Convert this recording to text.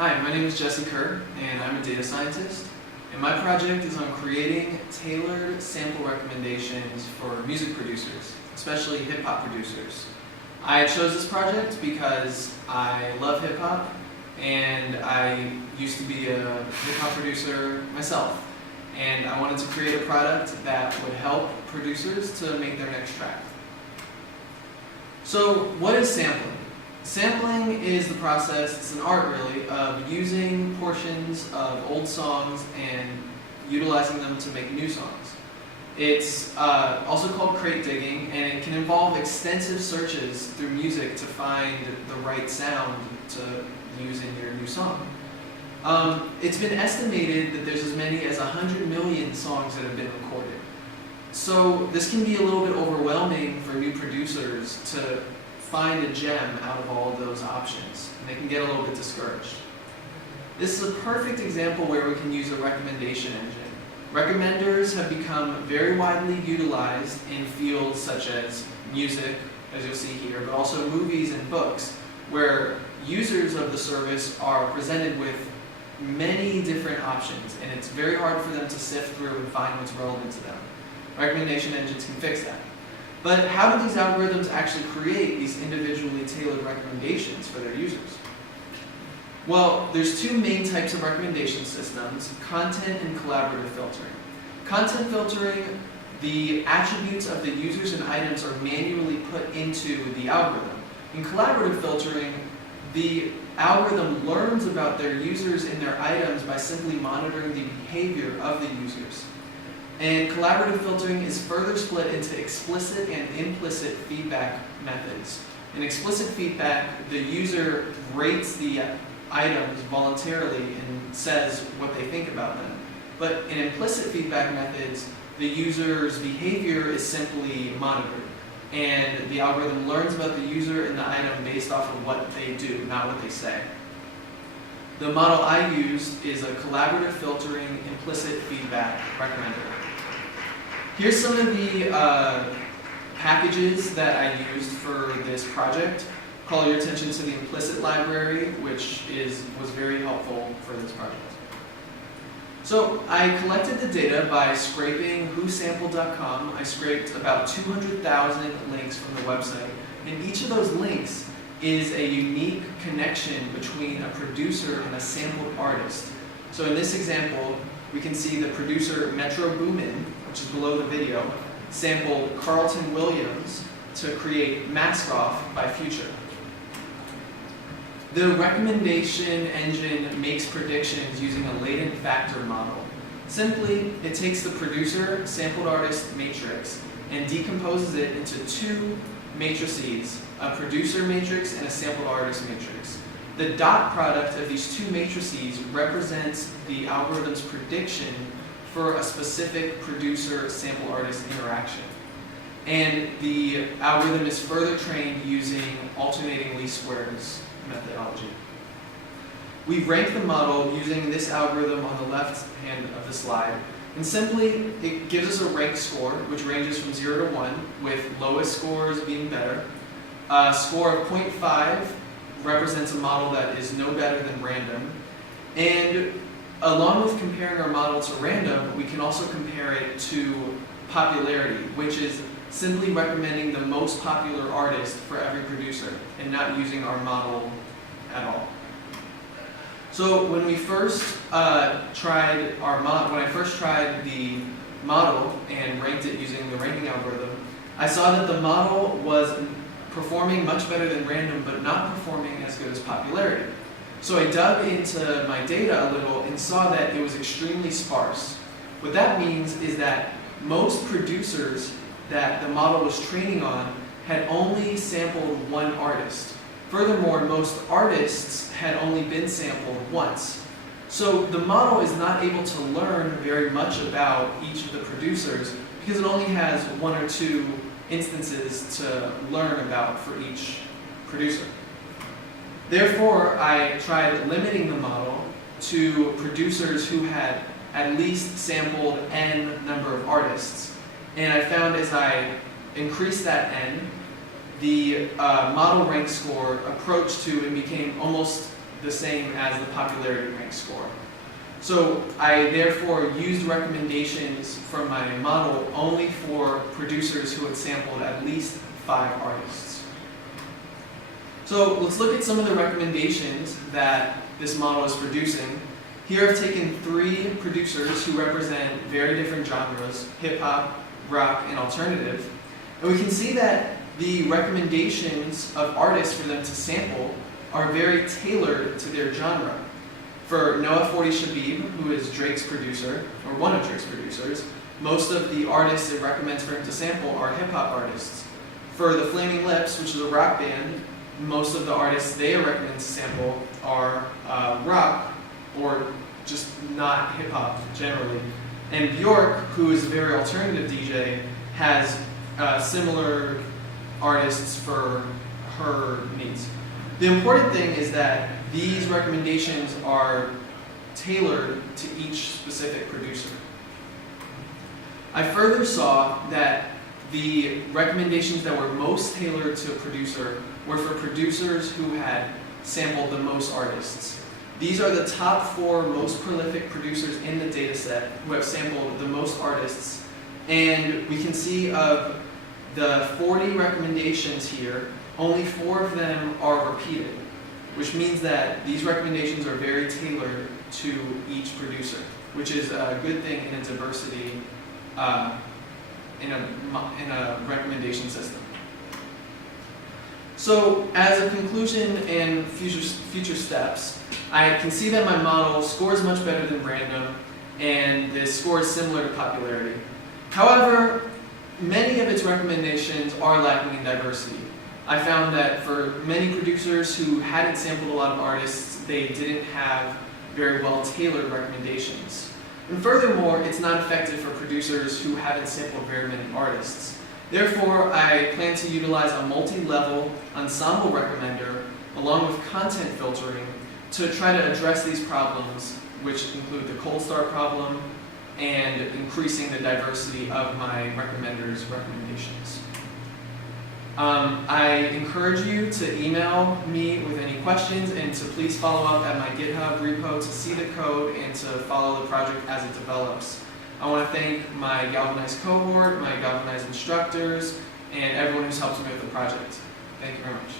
Hi, my name is Jesse Kerr, and I'm a data scientist. And my project is on creating tailored sample recommendations for music producers, especially hip-hop producers. I chose this project because I love hip-hop, and I used to be a hip-hop producer myself. And I wanted to create a product that would help producers to make their next track. So, what is sampling? Sampling is the process, it's an art really, of using portions of old songs and utilizing them to make new songs. It's also called crate digging, and it can involve extensive searches through music to find the right sound to use in your new song. It's been estimated that there's as many as 100 million songs that have been recorded. So this can be a little bit overwhelming for new producers to find a gem out of all of those options, and they can get a little bit discouraged. This is a perfect example where we can use a recommendation engine. Recommenders have become very widely utilized in fields such as music, as you'll see here, but also movies and books, where users of the service are presented with many different options, and it's very hard for them to sift through and find what's relevant to them. Recommendation engines can fix that. But how do these algorithms actually create these individually tailored recommendations for their users? Well, there's two main types of recommendation systems, content and collaborative filtering. Content filtering, the attributes of the users and items are manually put into the algorithm. In collaborative filtering, the algorithm learns about their users and their items by simply monitoring the behavior of the users. And collaborative filtering is further split into explicit and implicit feedback methods. In explicit feedback, the user rates the items voluntarily and says what they think about them. But in implicit feedback methods, the user's behavior is simply monitored, and the algorithm learns about the user and the item based off of what they do, not what they say. The model I used is a collaborative filtering implicit feedback recommender. Here's some of the packages that I used for this project. Call your attention to the implicit library, which was very helpful for this project. So I collected the data by scraping whosampled.com. I scraped about 200,000 links from the website, and each of those links is a unique connection between a producer and a sampled artist. So in this example, we can see the producer Metro Boomin, which is below the video, sampled Carlton Williams to create Mask Off by Future. The recommendation engine makes predictions using a latent factor model. Simply, it takes the producer sampled artist matrix and decomposes it into two matrices, a producer matrix and a sampled artist matrix. The dot product of these two matrices represents the algorithm's prediction for a specific producer-sample artist interaction. And the algorithm is further trained using alternating least squares methodology. We rank the model using this algorithm on the left hand of the slide, and simply it gives us a rank score which ranges from 0 to 1, with lowest scores being better. A score of 0.5 represents a model that is no better than random, and along with comparing our model to random, we can also compare it to popularity, which is simply recommending the most popular artist for every producer and not using our model at all. So when we first tried the model and ranked it using the ranking algorithm, I saw that the model was performing much better than random, but not performing as good as popularity. So I dug into my data a little and saw that it was extremely sparse. What that means is that most producers that the model was training on had only sampled one artist. Furthermore, most artists had only been sampled once. So the model is not able to learn very much about each of the producers because it only has one or two instances to learn about for each producer. Therefore, I tried limiting the model to producers who had at least sampled n number of artists. And I found as I increased that n, the model rank score approached to and became almost the same as the popularity rank score. So I therefore used recommendations from my model only for producers who had sampled at least 5 artists. So let's look at some of the recommendations that this model is producing. Here I've taken 3 producers who represent very different genres: hip hop, rock, and alternative. And we can see that the recommendations of artists for them to sample are very tailored to their genre. For Noah 40 Shabib, who is Drake's producer, or one of Drake's producers, most of the artists it recommends for him to sample are hip hop artists. For the Flaming Lips, which is a rock band, most of the artists they recommend to sample are rock, or just not hip hop generally. And Bjork, who is a very alternative DJ, has similar artists for her needs. The important thing is that these recommendations are tailored to each specific producer. I further saw that the recommendations that were most tailored to a producer were for producers who had sampled the most artists. These are the top 4 most prolific producers in the dataset who have sampled the most artists. And we can see of the 40 recommendations here, only 4 of them are repeated, which means that these recommendations are very tailored to each producer, which is a good thing in a diversity, in a recommendation system. So as a conclusion and future steps, I can see that my model scores much better than random, and this score is similar to popularity. However, many of its recommendations are lacking in diversity. I found that for many producers who hadn't sampled a lot of artists, they didn't have very well tailored recommendations. And furthermore, it's not effective for producers who haven't sampled very many artists. Therefore, I plan to utilize a multi-level ensemble recommender along with content filtering to try to address these problems, which include the cold start problem and increasing the diversity of my recommenders' recommendations. I encourage you to email me with any questions and to please follow up at my GitHub repo to see the code and to follow the project as it develops. I want to thank my Galvanized cohort, my Galvanized instructors, and everyone who's helped me with the project. Thank you very much.